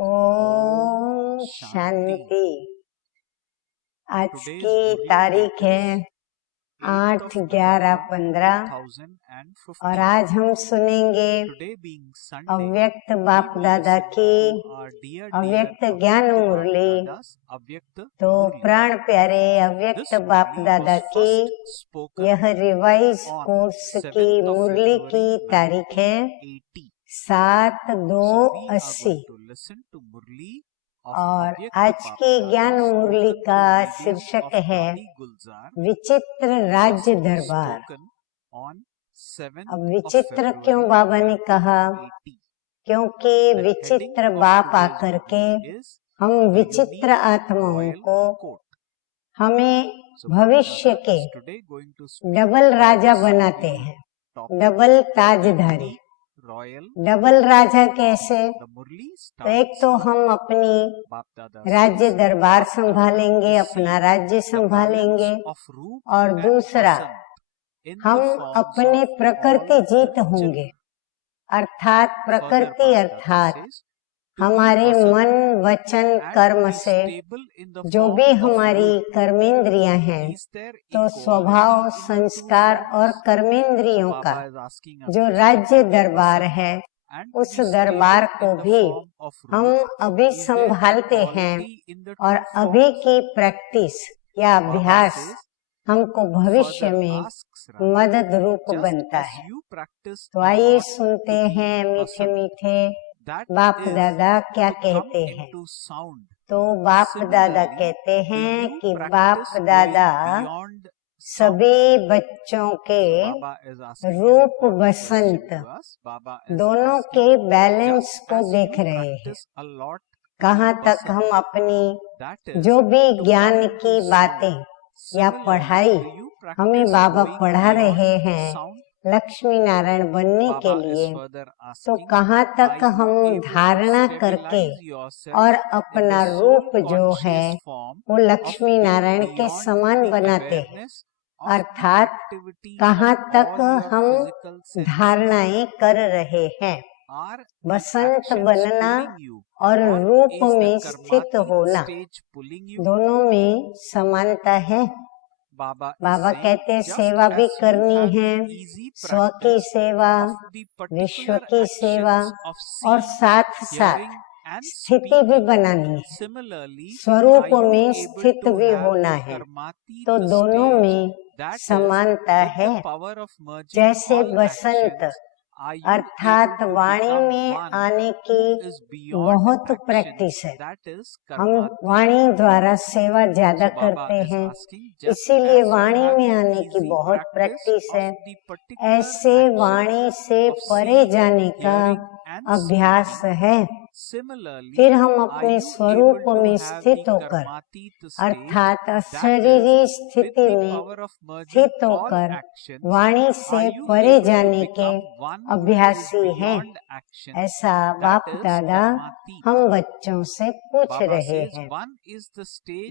ओम शांति। आज की तारीख है 8/11/15 और आज हम सुनेंगे अव्यक्त बाप दादा की अव्यक्त ज्ञान मुरली। तो प्राण प्यारे अव्यक्त बाप दादा की यह रिवाइज कोर्स की मुरली की तारीख है 7/2/80 और आज की ज्ञान मुरली का शीर्षक है विचित्र राज्य दरबार। अब विचित्र क्यों बाबा ने कहा? क्योंकि विचित्र बाप आकर के हम विचित्र आत्माओं को हमें भविष्य के डबल राजा बनाते हैं, डबल ताजधारी। डबल राजा कैसे? तो एक तो हम अपनी राज्य दरबार संभालेंगे, अपना राज्य संभालेंगे, और दूसरा हम अपने प्रकृति जीत होंगे। अर्थात प्रकृति अर्थात हमारे मन वचन कर्म से जो भी हमारी कर्मेंद्रियां हैं, तो स्वभाव संस्कार और कर्मेंद्रियों का जो राज्य दरबार है, उस दरबार को भी हम अभी संभालते हैं और अभी की प्रैक्टिस या अभ्यास हमको भविष्य में मदद रूप बनता है। तो आइए सुनते हैं मीठे मीठे बाप दादा क्या कहते हैं। तो बाप दादा कहते हैं कि बाप दादा सभी बच्चों के रूप बसंत दोनों के बैलेंस को देख रहे हैं। कहाँ तक हम अपनी जो भी ज्ञान की बातें या पढ़ाई हमें बाबा पढ़ा रहे हैं लक्ष्मी नारायण बनने के लिए, तो कहाँ तक हम धारणा करके और अपना रूप जो है वो लक्ष्मी नारायण के समान बनाते हैं। अर्थात कहाँ तक हम धारणाएं कर रहे हैं। बसंत बनना और रूप में स्थित होना दोनों में समानता है। बाबा कहते हैं सेवा भी करनी है, स्व की सेवा, विश्व की सेवा, और साथ साथ स्थिति भी बनानी है, स्वरूप में स्थित भी होना है। तो दोनों में समानता है। जैसे बसंत अर्थात वाणी में आने की बहुत प्रैक्टिस है। हम वाणी द्वारा सेवा ज्यादा करते हैं, इसीलिए वाणी में आने की बहुत प्रैक्टिस है। ऐसे वाणी से परे जाने का अभ्यास है। फिर हम अपने स्वरूप में स्थित होकर अर्थात अशरीरी स्थिति में स्थित होकर वाणी से परे जाने के अभ्यासी हैं। ऐसा बाप दादा हम बच्चों से पूछ रहे हैं।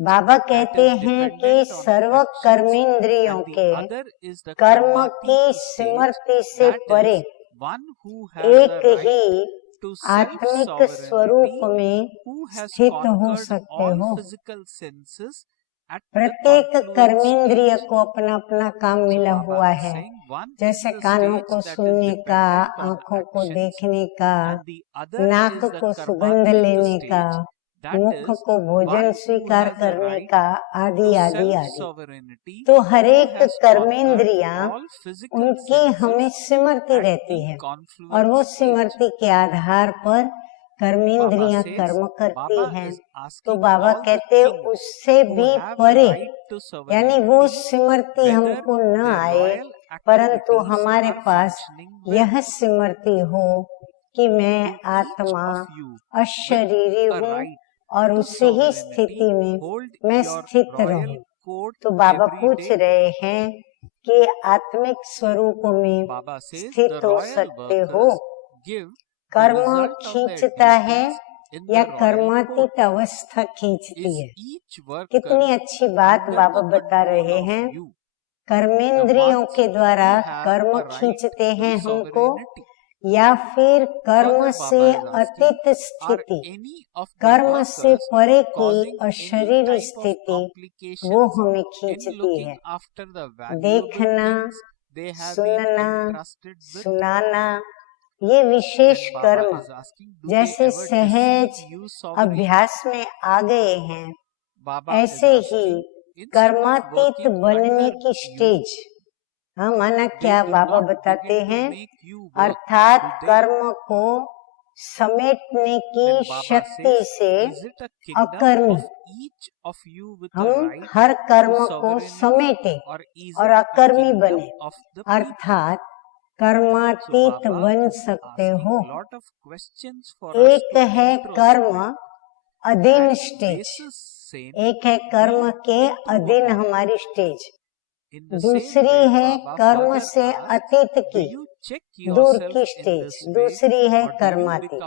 बाबा कहते हैं कि सर्व कर्मेंद्रियों के कर्म की स्मृति से परे एक ही आत्मिक स्वरूप में स्थित हो सकते हो। प्रत्येक कर्मेंद्रिय को अपना अपना काम मिला हुआ है। जैसे कानों को सुनने का, आँखों को देखने का, नाक को सुगंध लेने का, मुख को भोजन स्वीकार करने का, आदि आदि आदि। तो हर एक कर्मेंद्रियां उनकी हमें स्मृति रहती है और वो स्मृति के आधार पर कर्मेंद्रियां कर्म करती हैं। तो बाबा कहते उससे भी परे, यानी वो स्मृति हमको न आए, परंतु हमारे पास यह स्मृति हो कि मैं आत्मा अशरीरी हूँ और उसी ही स्थिति में मैं स्थित रहूं। तो बाबा पूछ रहे हैं कि आत्मिक स्वरूप में स्थित हो सकते हो? कर्म खींचता है या कर्मातीत अवस्था खींचती है? कितनी अच्छी बात बाबा बता रहे हैं। कर्मेंद्रियों के द्वारा कर्म खींचते हैं हमको या फिर कर्म से अतीत स्थिति, कर्म से परे की अशरीर स्थिति वो हमें खींचती है। देखना, सुनना, सुनाना, ये विशेष कर्म जैसे सहज अभ्यास में आ गए हैं, ऐसे ही कर्मातीत बनने की स्टेज, हाँ माना क्या बाबा बताते हैं, अर्थात कर्म को समेटने की शक्ति से अकर्मी, हम हर कर्म को समेटे और अकर्मी बने, अर्थात कर्मातीत बन सकते हो। एक है कर्म अधीन स्टेज, एक है कर्म के अधीन हमारी स्टेज, दूसरी है कर्म से अतीत की दूर की स्टेज, दूसरी है कर्मातीत,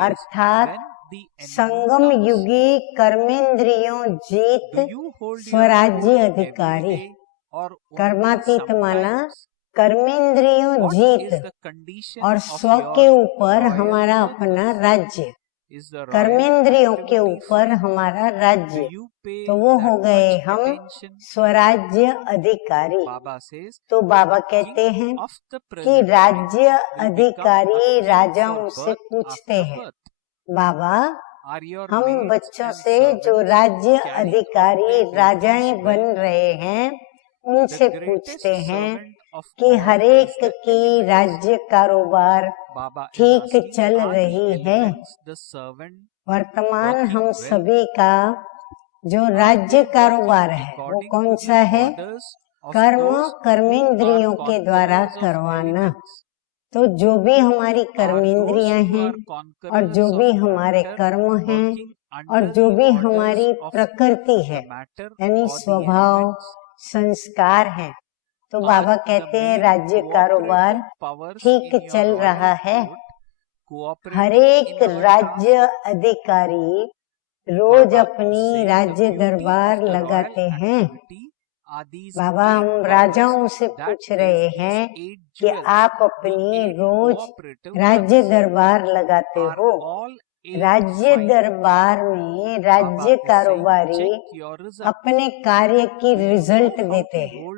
अर्थात संगम युगी कर्मेंद्रियों जीत स्वराज्य अधिकारी। कर्मातीत माना कर्मेंद्रियों जीत और स्व के ऊपर हमारा अपना राज्य, कर्मेंद्रियों के ऊपर हमारा राज्य, तो वो हो गए हम स्वराज्य अधिकारी। तो बाबा कहते हैं कि राज्य अधिकारी राजाओं से पूछते हैं, बाबा हम बच्चों से जो राज्य अधिकारी राजाएं बन रहे हैं उनसे पूछते हैं कि हरेक की राज्य कारोबार ठीक चल रही है। वर्तमान हम सभी का जो राज्य कारोबार है वो कौन सा है? कर्म कर्मेंद्रियों के द्वारा करवाना। तो जो भी हमारी कर्मेंद्रियां हैं और जो भी हमारे कर्म हैं और जो भी हमारी प्रकृति है यानी स्वभाव संस्कार है, तो बाबा कहते हैं राज्य कारोबार ठीक चल रहा है। हरेक राज्य अधिकारी रोज अपनी राज्य दरबार लगाते हैं। बाबा हम राजाओं से पूछ रहे हैं कि आप अपनी रोज राज्य दरबार लगाते हो। राज्य दरबार में राज्य कारोबारी अपने कार्य की रिजल्ट देते हैं।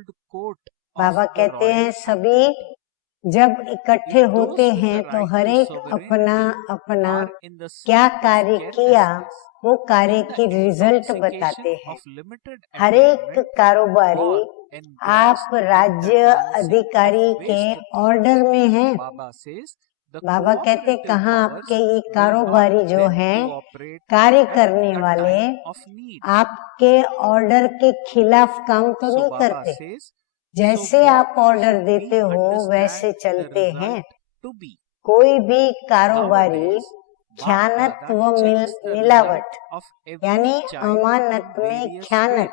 बाबा कहते हैं सभी जब इकट्ठे होते हैं तो हरेक अपना अपना क्या कार्य किया वो कार्य की रिजल्ट बताते हैं। हरेक कारोबारी आप राज्य अधिकारी के ऑर्डर में हैं। बाबा कहते कहाँ आपके ये कारोबारी जो हैं कार्य करने वाले आपके ऑर्डर के खिलाफ काम तो नहीं करते, जैसे आप ऑर्डर देते हो वैसे चलते हैं। कोई भी कारोबारी ख्यानत व मिलावट यानी अमानत में ख्यानत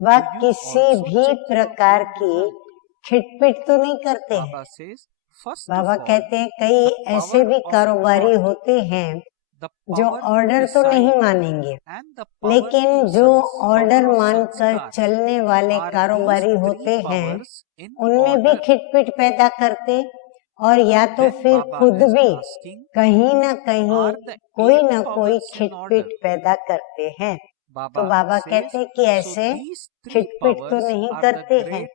व किसी भी प्रकार की खिटपिट तो नहीं करते हैं। बाबा कहते हैं कई ऐसे भी कारोबारी होते हैं जो ऑर्डर तो नहीं मानेंगे, लेकिन जो ऑर्डर मानकर चलने वाले कारोबारी होते हैं उनमें भी खिटपिट पैदा करते और या तो फिर खुद भी कहीं न कहीं कोई न कोई खिटपिट पैदा करते हैं। तो बाबा कहते हैं कि ऐसे खिटपिट तो नहीं करते हैं।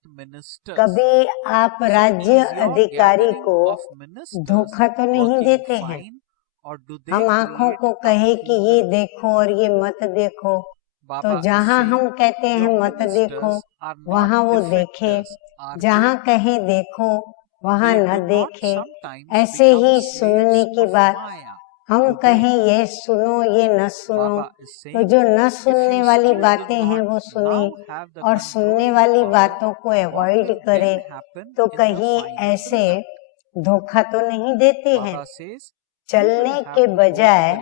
कभी आप राज्य अधिकारी को धोखा तो नहीं देते हैं। हम आँखों को कहे कि ये देखो और ये मत देखो, तो जहाँ हम कहते हैं मत देखो वहाँ वो देखे, जहाँ कहें देखो वहाँ न देखे। ऐसे ही सुनने की बात, हम कहें ये सुनो ये न सुनो, तो जो न सुनने वाली बातें हैं वो सुने और सुनने वाली बातों को अवॉइड करे, तो कहीं ऐसे धोखा तो नहीं देते हैं। चलने के बजाय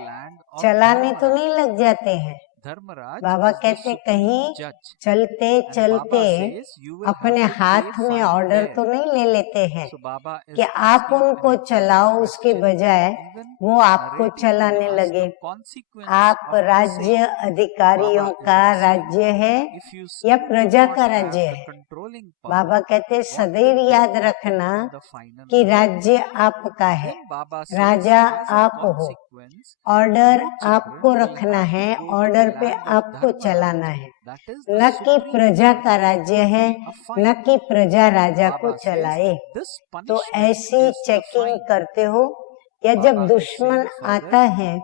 चलाने तो नहीं लग जाते हैं। बाबा कहते कहीं चलते चलते अपने हाथ में ऑर्डर तो नहीं ले लेते हैं कि आप उनको चलाओ, उसके बजाय वो आपको चलाने लगे। आप राज्य अधिकारियों का राज्य है या प्रजा का राज्य है? बाबा कहते सदैव याद रखना कि राज्य आपका है, राजा आप हो, ऑर्डर आपको रखना है, ऑर्डर पे आपको चलाना है, न कि प्रजा का राज्य है, न कि प्रजा राजा को चलाए। तो ऐसी चेकिंग करते हो या जब दुश्मन आता है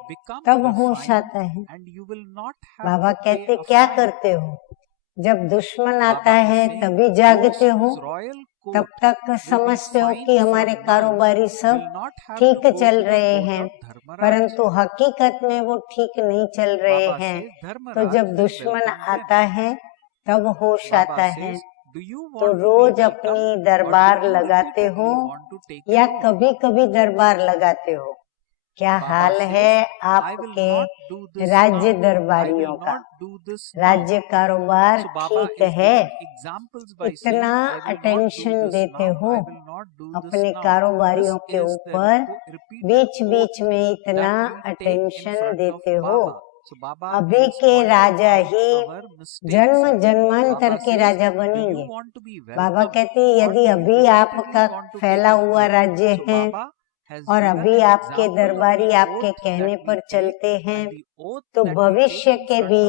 तब होश आता है। बाबा कहते क्या करते हो? जब दुश्मन आता है तभी जागते हो, तब तक समझते हो कि हमारे कारोबारी सब ठीक चल रहे हैं, परंतु हकीकत में वो ठीक नहीं चल रहे हैं। तो जब दुश्मन आता है तब होश आता है। तो रोज अपनी दरबार लगाते हो या कभी कभी दरबार लगाते हो? क्या हाल है आपके राज्य दरबारियों का? राज्य कारोबार ठीक है, इतना अटेंशन देते हो अपने कारोबारियों के ऊपर, बीच बीच में इतना अटेंशन देते हो। अभी के राजा ही जन्म जन्मांतर के राजा बनेंगे। बाबा कहते यदि अभी आपका फैला हुआ राज्य है और अभी आपके दरबारी आपके कहने पर चलते हैं, तो भविष्य के भी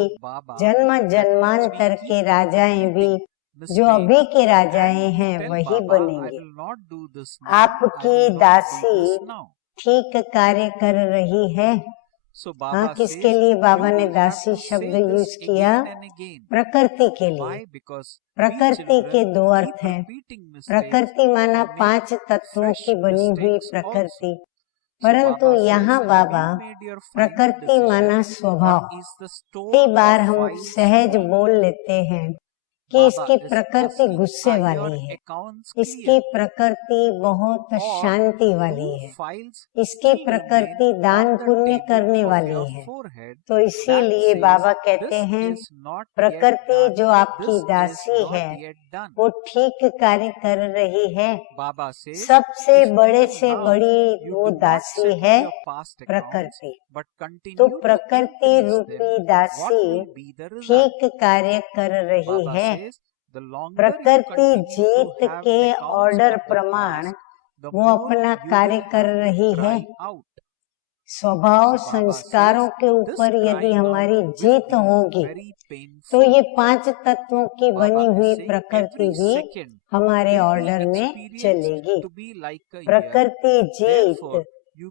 जन्म जन्मांतर के राजाएं भी जो अभी के राजाएं हैं वही बनेंगे। आपकी दासी ठीक कार्य कर रही है। हाँ, किसके लिए बाबा ने दासी शब्द यूज किया? प्रकृति के लिए। प्रकृति के दो अर्थ हैं। प्रकृति माना 5 तत्वों की बनी हुई प्रकृति, परंतु यहाँ बाबा प्रकृति माना स्वभाव। कई बार हम सहज बोल लेते हैं कि इसकी प्रकृति गुस्से वाली है, इसकी प्रकृति बहुत शांति वाली है, इसकी प्रकृति दान पुण्य करने वाली है। तो इसीलिए बाबा कहते हैं प्रकृति जो आपकी दासी है वो ठीक कार्य कर रही है। सबसे बड़े से बड़ी वो दासी है प्रकृति। तो प्रकृति रूपी दासी ठीक कार्य कर रही है। प्रकृति जीत के ऑर्डर प्रमाण वो अपना कार्य कर रही है। स्वभाव संस्कारों के ऊपर यदि हमारी जीत होगी तो ये 5 तत्वों की बनी हुई प्रकृति भी हमारे ऑर्डर में चलेगी। प्रकृति जीत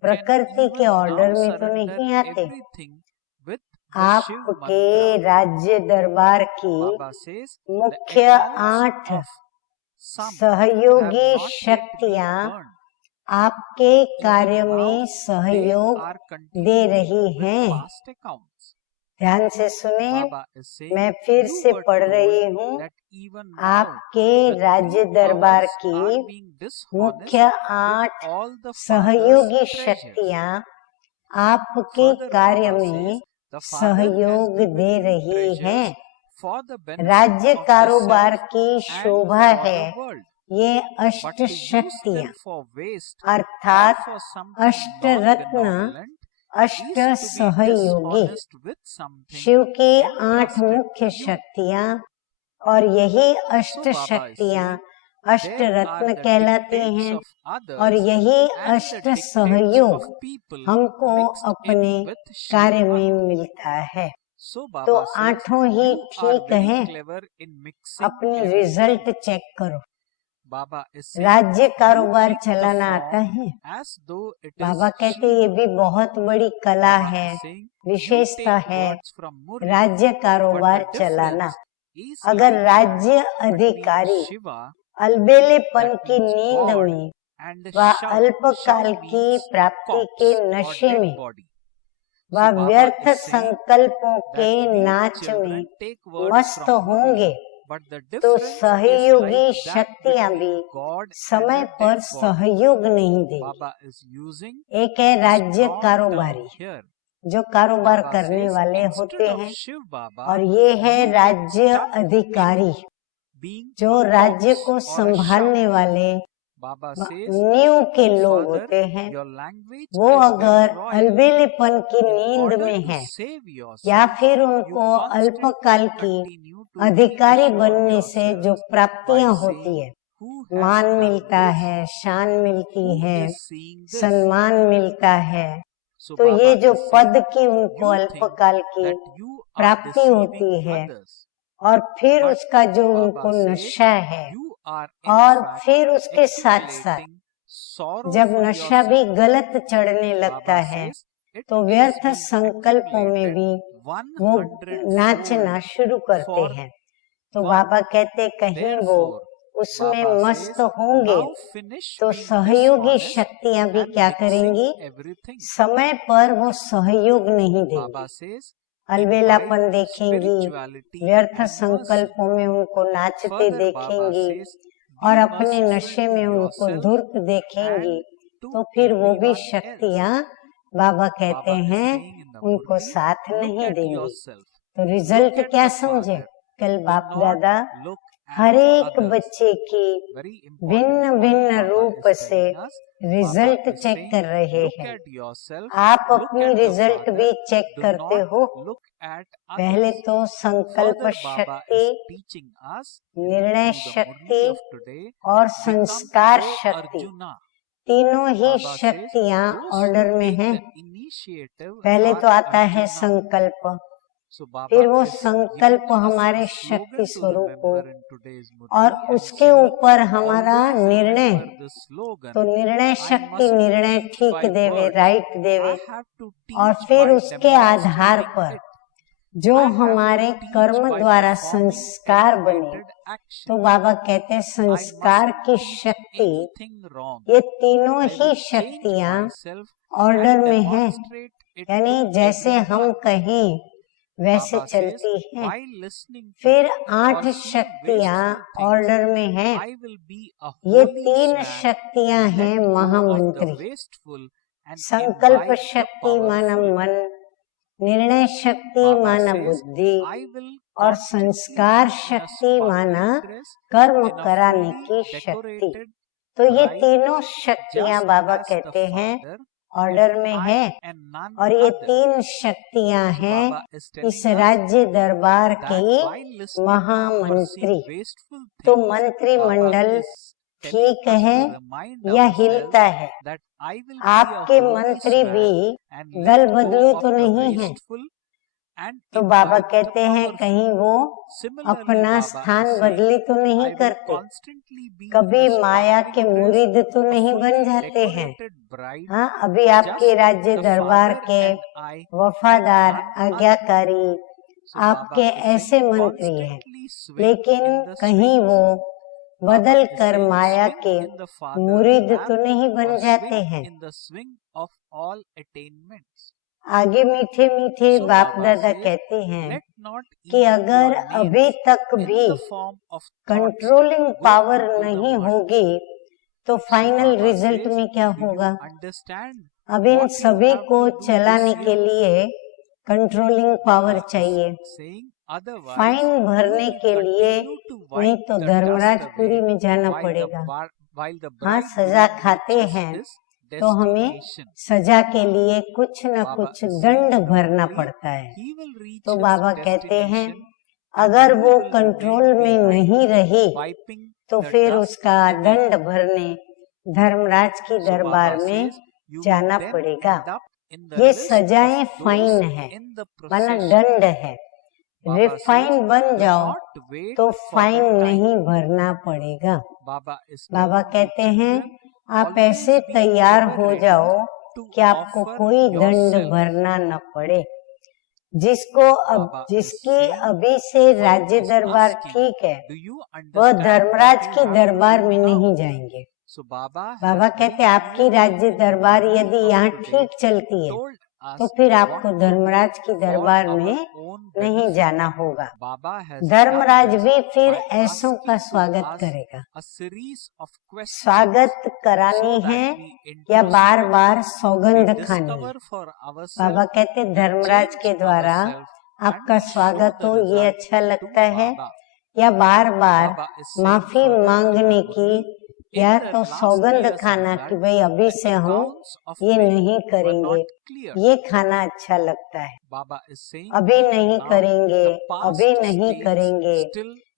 प्रकृति के ऑर्डर में तो नहीं आते। आपके राज्य दरबार की मुख्य 8 सहयोगी शक्तियां आपके कार्य में सहयोग दे रही हैं। ध्यान से सुने, मैं फिर से पढ़ रही हूँ। आपके राज्य दरबार की मुख्य 8 सहयोगी शक्तियां आपके कार्य में सहयोग दे रही हैं। राज्य कारोबार की शोभा है ये अष्ट शक्तियां, अर्थात अष्ट रत्न, अष्ट सहयोगी, शिव की 8 मुख्य शक्तियां, और यही अष्ट शक्तियां अष्ट रत्न कहलाते हैं, और यही अष्ट सहयोग हमको अपने कार्य में मिलता है। तो 8 ही ठीक है। अपनी रिजल्ट चेक करो। राज्य कारोबार चलाना आता है? बाबा कहते ये भी बहुत बड़ी कला है, विशेषता है राज्य कारोबार चलाना। अगर राज्य अधिकारी अलबेलेपन की नींद में व अल्पकाल की प्राप्ति के नशे में व व्यर्थ संकल्पों के नाच में मस्त होंगे तो सहयोगी शक्तियां भी समय पर सहयोग नहीं देंगी। एक है राज्य कारोबारी, जो कारोबार करने वाले होते हैं। और ये है राज्य अधिकारी, जो राज्य को संभालने वाले नींव के लोग होते हैं। वो अगर अलबेलेपन की नींद में है या फिर उनको अल्पकाल की अधिकारी बनने से जो प्राप्तियां होती है, मान मिलता है, शान मिलती है, सम्मान मिलता है, तो ये जो पद की उनको अल्पकाल की प्राप्ति होती है, और फिर उसका जो उनको नशा है, और फिर उसके साथ साथ जब नशा भी गलत चढ़ने लगता है तो व्यर्थ संकल्पों में भी वो नाचना शुरू करते हैं। तो बाबा कहते कहीं वो उसमें मस्त होंगे तो सहयोगी शक्तियां भी क्या करेंगी, समय पर वो सहयोग नहीं देंगी, अलबेलापन देखेंगी, व्यर्थ संकल्पों में उनको नाचते देखेंगी और अपने नशे में उनको धूर्त देखेंगी, तो फिर वो भी शक्तियां बाबा कहते हैं उनको साथ नहीं देंगी। तो रिजल्ट क्या समझे, कल बाप दादा हर एक बच्चे की भिन्न भिन्न रूप से रिजल्ट चेक कर रहे हैं। आप अपनी रिजल्ट भी चेक करते हो। पहले तो संकल्प शक्ति, निर्णय शक्ति और संस्कार शक्ति, तीनों ही शक्तियां ऑर्डर में हैं। पहले तो आता है संकल्प, फिर वो संकल्प हमारे शक्ति स्वरूप को, और उसके ऊपर हमारा निर्णय। तो निर्णय शक्ति निर्णय ठीक देवे, राइट देवे, और फिर उसके आधार पर जो हमारे कर्म द्वारा संस्कार बने। तो बाबा कहते हैं संस्कार की शक्ति, ये तीनों ही शक्तियां ऑर्डर में है, यानी जैसे हम कहें वैसे चलती हैं। फिर 8 शक्तियां ऑर्डर में हैं। ये 3 शक्तियां हैं महामंत्री। संकल्प शक्ति माना मन, निर्णय शक्ति माना बुद्धि, और संस्कार शक्ति माना कर्म कराने की शक्ति। तो ये तीनों शक्तियां बाबा कहते हैं ऑर्डर में है, और ये 3 शक्तियां हैं इस राज्य दरबार की महामंत्री। तो मंत्रिमंडल ठीक है या हिलता है? आपके मंत्री भी दल बदलू तो नहीं है। तो बाबा कहते हैं कहीं वो अपना स्थान बदली तो नहीं करते, कभी माया के मुरीद तो नहीं बन जाते हैं। हाँ, अभी आपके राज्य दरबार के वफादार आज्ञाकारी आपके ऐसे मंत्री हैं, लेकिन कहीं वो बदल कर माया के मुरीद तो नहीं बन जाते हैं। आगे मीठे मीठे बाप दादा कहते हैं कि अगर अभी तक भी कंट्रोलिंग पावर नहीं होगी तो फाइनल रिजल्ट में क्या होगा? अब इन सभी को चलाने के लिए कंट्रोलिंग पावर चाहिए। फाइन भरने के लिए नहीं तो धर्मराजपुरी में जाना पड़ेगा। हाँ, सजा खाते हैं तो हमें सजा के लिए कुछ न कुछ दंड भरना पड़ता है। तो बाबा कहते हैं अगर वो कंट्रोल में नहीं रही तो फिर उसका दंड भरने धर्मराज की दरबार में जाना पड़ेगा। ये सजाएं फाइन है, माना दंड है। रिफाइन बन जाओ तो फाइन नहीं भरना पड़ेगा। बाबा कहते हैं आप ऐसे तैयार हो जाओ कि आपको कोई दंड भरना न पड़े। जिसकी अभी से राज्य दरबार ठीक है, वह धर्मराज की दरबार में नहीं जाएंगे। बाबा कहते आपकी राज्य दरबार यदि यहाँ ठीक चलती है तो फिर आपको धर्मराज की दरबार में नहीं जाना होगा। धर्मराज भी फिर ऐसों का स्वागत करेगा। स्वागत करानी है या बार बार सौगंध खानी है? बाबा कहते धर्मराज के द्वारा आपका स्वागत हो ये अच्छा लगता है, या बार बार माफी मांगने की, या तो सौगंध खाना कि भाई अभी से हम ये नहीं करेंगे, ये खाना अच्छा लगता है, अभी नहीं करेंगे, अभी नहीं करेंगे,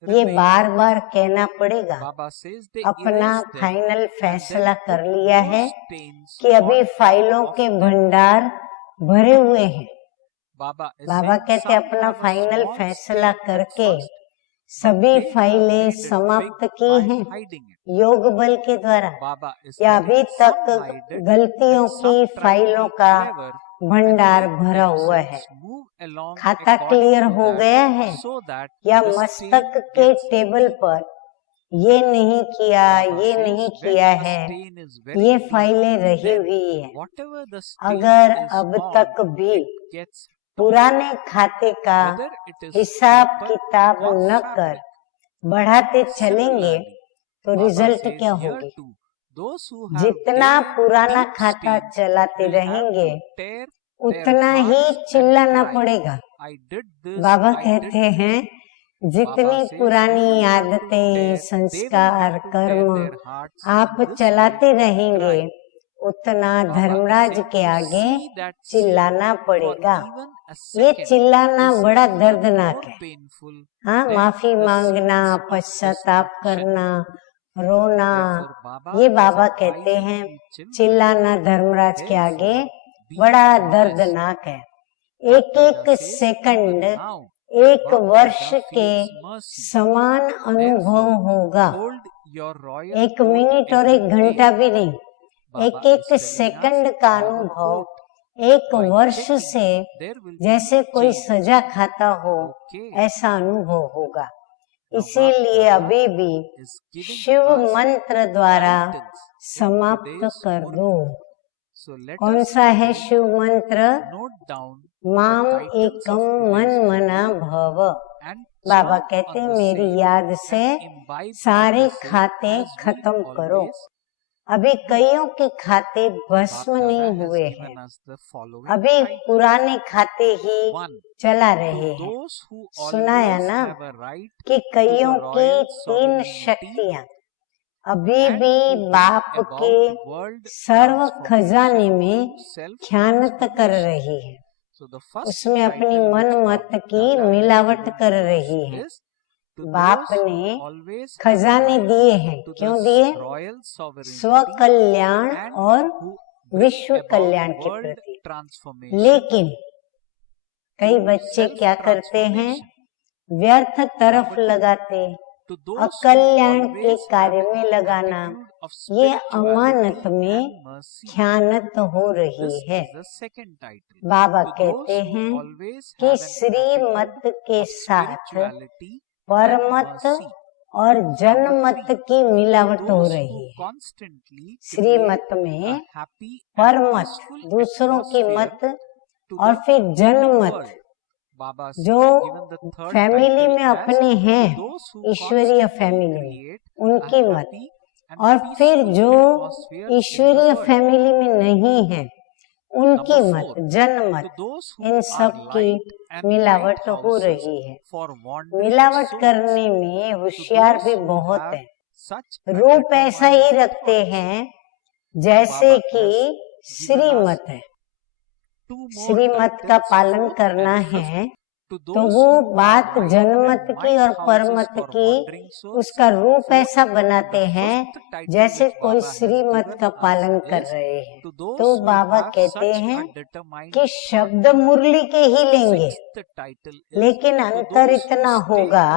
ये बार बार कहना पड़ेगा। अपना फाइनल फैसला कर लिया है कि अभी फाइलों के भंडार भरे हुए हैं। बाबा कहते अपना फाइनल फैसला करके सभी फाइलें समाप्त की हैं योग बल के द्वारा, या अभी तक गलतियों की फाइलों का भंडार भरा हुआ है, खाता क्लियर हो गया है, या मस्तक के टेबल पर ये नहीं किया, ये नहीं किया है, ये फाइलें रही हुई है। अगर अब तक भी पुराने खाते का हिसाब किताब न कर बढ़ाते चलेंगे तो रिजल्ट क्या होगी? जितना पुराना खाता चलाते रहेंगे उतना ही चिल्लाना पड़ेगा। बाबा कहते हैं जितनी पुरानी आदतें, संस्कार, कर्म आप चलाते रहेंगे उतना धर्मराज के आगे चिल्लाना पड़ेगा। ये चिल्लाना बड़ा दर्दनाक है। हाँ, माफी मांगना, पश्चाताप करना, रोना, ये बाबा कहते हैं चिल्लाना धर्मराज के आगे बड़ा दर्दनाक है। एक एक सेकंड एक वर्ष के समान अनुभव होगा। एक मिनट और एक घंटा भी नहीं, एक एक सेकंड का अनुभव एक वर्ष से जैसे कोई सजा खाता हो ऐसा अनुभव होगा। इसीलिए अभी भी शिव मंत्र द्वारा समाप्त कर दो। कौन सा है शिव मंत्र? माम एकम मन मना भव। बाबा कहते हैं मेरी याद से सारे खाते खत्म करो। अभी कईयों के खाते भस्म नहीं हुए हैं, अभी पुराने खाते ही चला रहे हैं। सुनाया ना कि कईयों की 3 शक्तियां अभी भी बाप के सर्व खजाने में ख्यानत कर रही है, उसमें अपनी मन मत की मिलावट कर रही है। बाप ने खजाने दिए हैं, क्यों दिए? स्व कल्याण और विश्व कल्याण के प्रति। लेकिन कई बच्चे क्या करते हैं? व्यर्थ तरफ लगाते, अकल्याण के कार्य में लगाना, ये अमानत में ख्यानत हो रही है। बाबा कहते हैं कि श्रीमत के साथ परमत और जनमत की मिलावट हो रही है। श्रीमत में परमत दूसरों की मत, और फिर जनमत जो फैमिली में अपने हैं, ईश्वरीय फैमिली में उनकी मत, और फिर जो ईश्वरीय फैमिली में नहीं है उनकी मत, जनमत, इन सब की मिलावट हो रही है। मिलावट करने में होशियार भी बहुत है। रूप ऐसा ही रखते हैं जैसे कि श्रीमत है, श्रीमत का पालन करना है तो वो बात जनमत की और परमत की उसका रूप ऐसा बनाते हैं जैसे कोई श्रीमत का पालन कर रहे हैं। तो बाबा कहते हैं कि शब्द मुरली के ही लेंगे, लेकिन अंतर इतना होगा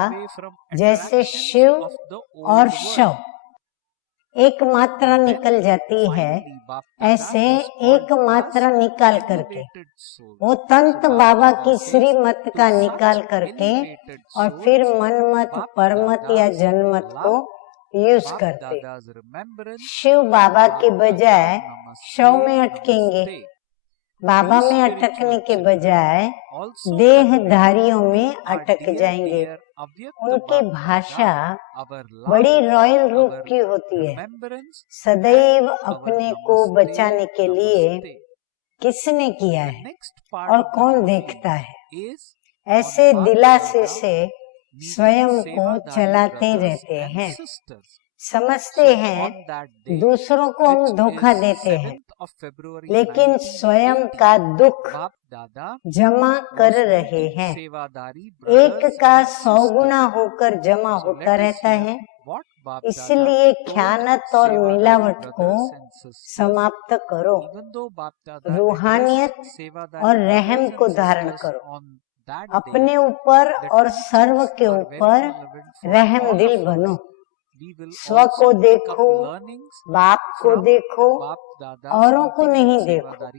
जैसे शिव और शव एक मात्रा निकल जाती है, ऐसे एक मात्रा निकाल करके वो तंत बाबा की श्रीमत का निकाल करके और फिर मनमत, परमत या जनमत को यूज करते। शिव बाबा के बजाय शव में अटकेंगे, बाबा में अटकने के बजाय देहधारियों में अटक जाएंगे। उनकी भाषा बड़ी रॉयल रूप की होती है। सदैव अपने को बचाने के लिए किसने किया है और कौन देखता है, ऐसे दिलासे से स्वयं को चलाते रहते हैं। समझते हैं दूसरों को हम धोखा देते हैं, लेकिन स्वयं का दुख जमा कर रहे हैं। एक का 100 गुना होकर जमा होता रहता है। इसलिए ख्यानत और मिलावट को समाप्त करो, रूहानियत और रहम को धारण करो। अपने ऊपर और सर्व के ऊपर रहम दिल बनो। स्व को देखो, बाप को देखो, औरों को नहीं देखो।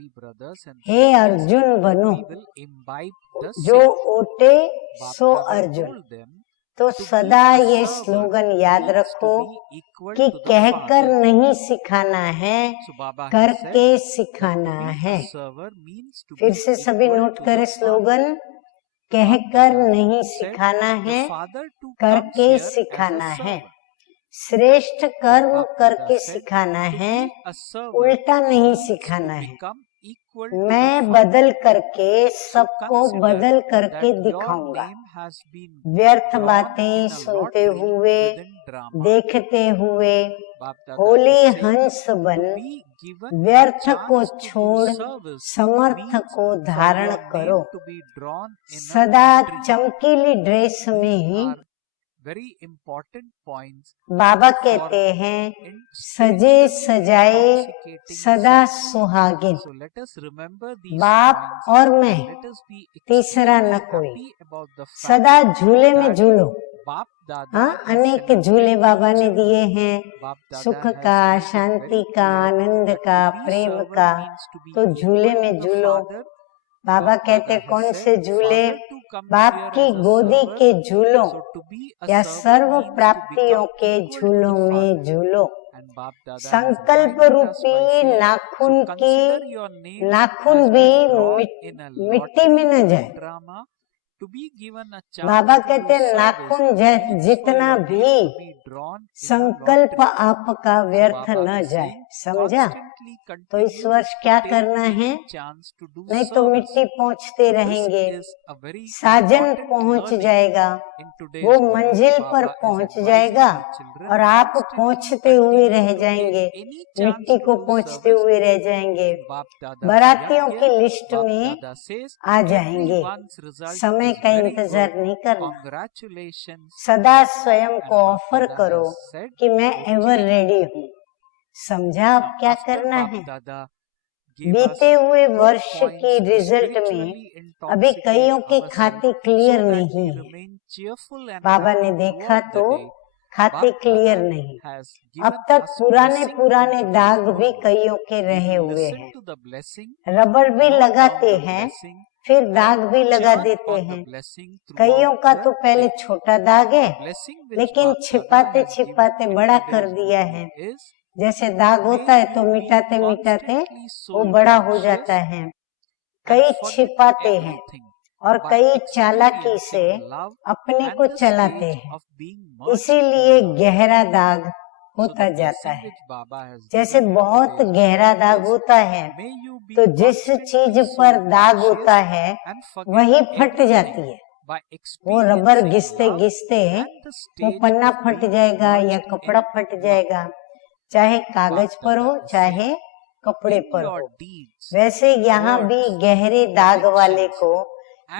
हे अर्जुन बनो, जो ओटे सो अर्जुन। तो सदा ये स्लोगन याद रखो कि कहकर नहीं सिखाना है, करके सिखाना है। फिर से सभी नोट करें स्लोगन, कहकर नहीं सिखाना है, करके सिखाना है। श्रेष्ठ कर्म करके सिखाना है, उल्टा नहीं सिखाना है। मैं बदल करके सबको बदल करके दिखाऊंगा। व्यर्थ बातें सुनते हुए, देखते हुए होली हंस बन, व्यर्थ को छोड़ समर्थ को धारण करो। सदा चमकीली ड्रेस में बाबा कहते हैं सजे सजाए सदा सुहागिन। बाप और मैं, तीसरा न कोई। सदा झूले में झूलो। हाँ, अनेक झूले बाबा ने दिए हैं, सुख का, शांति का, आनंद का, प्रेम का। तो झूले में झूलो। बाबा कहते कौन से झूले? बाप की गोदी के झूलों या सर्व प्राप्तियों के झूलों में झूलो। संकल्प रूपी नाखून भी मिट्टी में न जाए। बाबा कहते नाखून जितना भी संकल्प आपका व्यर्थ न जाए। समझा? तो इस वर्ष क्या करना है? नहीं तो मिट्टी पहुंचते रहेंगे, साजन पहुंच जाएगा, वो मंजिल पर पहुंच जाएगा और आप पहुंचते हुए रह जाएंगे, मिट्टी को पहुंचते हुए रह जाएंगे, बारातियों की लिस्ट में आ जाएंगे। समय का इंतजार नहीं करना। सदा स्वयं को ऑफर करो कि मैं एवर रेडी हूँ। समझा आप क्या करना है? बीते हुए वर्ष की रिजल्ट में अभी कईयों के खाते क्लियर नहीं है। बाबा ने देखा तो खाते क्लियर नहीं। अब तक पुराने दाग भी कईयों के रहे हुए हैं। रबड़ भी लगाते हैं, फिर दाग भी लगा देते हैं। कईयों का तो पहले छोटा दाग है, लेकिन छिपाते छिपाते बड़ा कर दिया है। जैसे दाग होता है तो मिटाते मिटाते वो बड़ा हो जाता है। कई छिपाते हैं और कई चालाकी से अपने को चलाते हैं, इसीलिए गहरा दाग होता जाता है। जैसे बहुत गहरा दाग होता है तो जिस चीज पर दाग होता है वही फट जाती है। वो रबर घिसते घिसते वो पन्ना फट जाएगा या कपड़ा फट जाएगा, चाहे कागज पर हो चाहे कपड़े पर हो। वैसे यहाँ भी गहरे दाग वाले को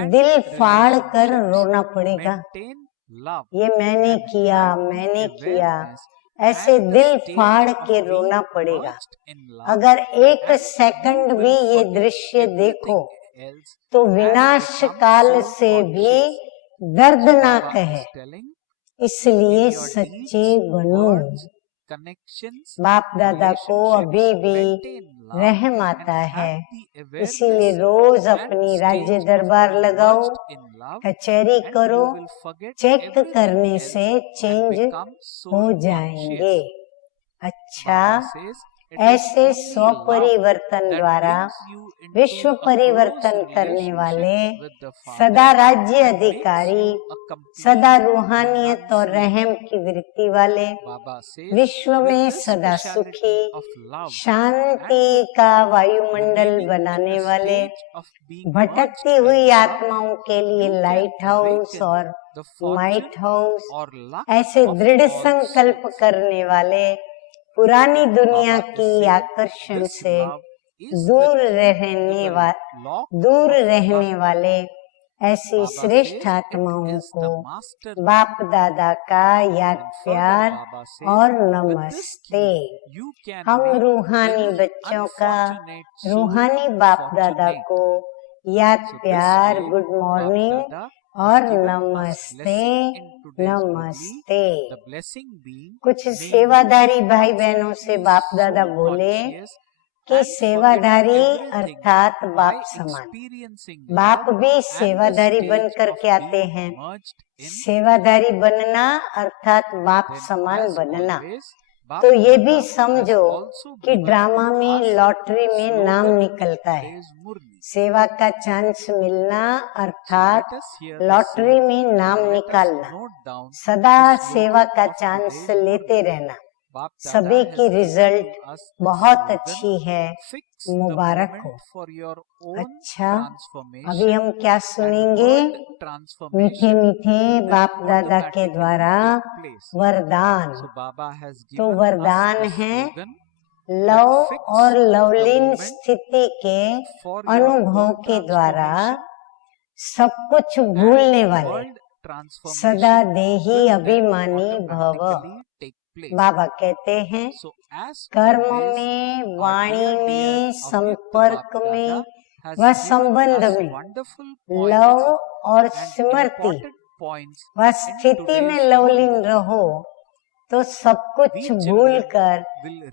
दिल फाड़ कर रोना पड़ेगा। ये मैंने किया, ऐसे दिल फाड़ के रोना पड़ेगा। अगर एक सेकंड भी ये दृश्य देखो तो विनाश काल से भी दर्दनाक है। इसलिए सच्चे बनो। बाप दादा को अभी भी रहम आता है, इसीलिए रोज अपनी राज्य दरबार लगाओ, कचहरी करो। चेक करने से चेंज हो जाएंगे। अच्छा, ऐसे स्वपरिवर्तन द्वारा विश्व परिवर्तन करने वाले सदा राज्य अधिकारी, सदा रूहानियत और रहम की वृत्ति वाले, विश्व में सदा सुखी शांति का वायुमंडल बनाने वाले, भटकती हुई आत्माओं के लिए लाइट हाउस और माइट हाउस, ऐसे दृढ़ संकल्प करने वाले, पुरानी दुनिया की आकर्षण से दूर रहने वाले ऐसी श्रेष्ठ आत्माओं को बाप दादा का याद प्यार और नमस्ते। हम रूहानी बच्चों का रूहानी बाप दादा को याद प्यार, गुड मॉर्निंग और नमस्ते नमस्ते। कुछ सेवाधारी भाई बहनों से बाप दादा बोले कि सेवाधारी अर्थात बाप समान, बाप भी सेवाधारी बनकर के आते हैं। सेवाधारी बनना अर्थात बाप समान बनना। तो ये भी समझो कि ड्रामा में लॉटरी में नाम निकलता है। सेवा का चांस मिलना अर्थात लॉटरी में नाम निकालना। सदा सेवा का चांस लेते रहना। सभी की रिजल्ट बहुत अच्छी है, मुबारक हो। अच्छा, अभी हम क्या सुनेंगे? मीठे मीठे बाप दादा के द्वारा वरदान। तो वरदान है लव और लवलीन स्थिति के अनुभव के द्वारा सब कुछ भूलने वाले, सदा देही अभिमानी भव। बाबा कहते हैं कर्म में, वाणी में, संपर्क में व संबंध में लव और स्मृति व स्थिति में लवलीन रहो तो सब कुछ भूलकर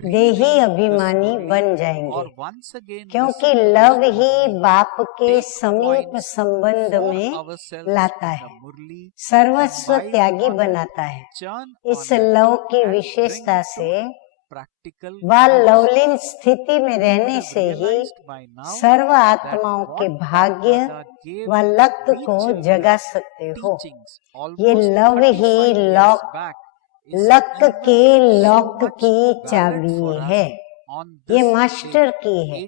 देही अभिमानी बन जाएंगे, क्योंकि लव ही बाप के समीप संबंध में लाता है, सर्वस्व त्यागी बनाता है। इस लव की विशेषता से व लवलीन स्थिति में रहने से ही सर्व आत्माओं के भाग्य व लक को जगा सकते हो। ये लव ही लक के लॉक की चाबी है, ये मास्टर की है।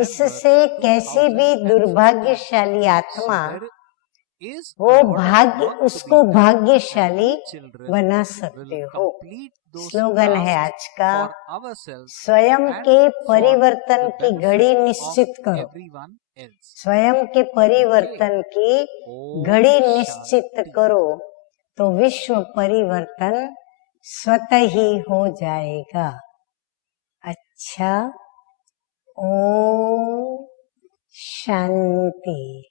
इससे कैसी भी दुर्भाग्यशाली आत्मा उसको भाग्यशाली बना सकते हो। स्लोगन है आज का, स्वयं के परिवर्तन की घड़ी निश्चित करो। स्वयं के परिवर्तन की घड़ी निश्चित करो तो विश्व परिवर्तन स्वतः ही हो जाएगा। अच्छा, ओम शांति।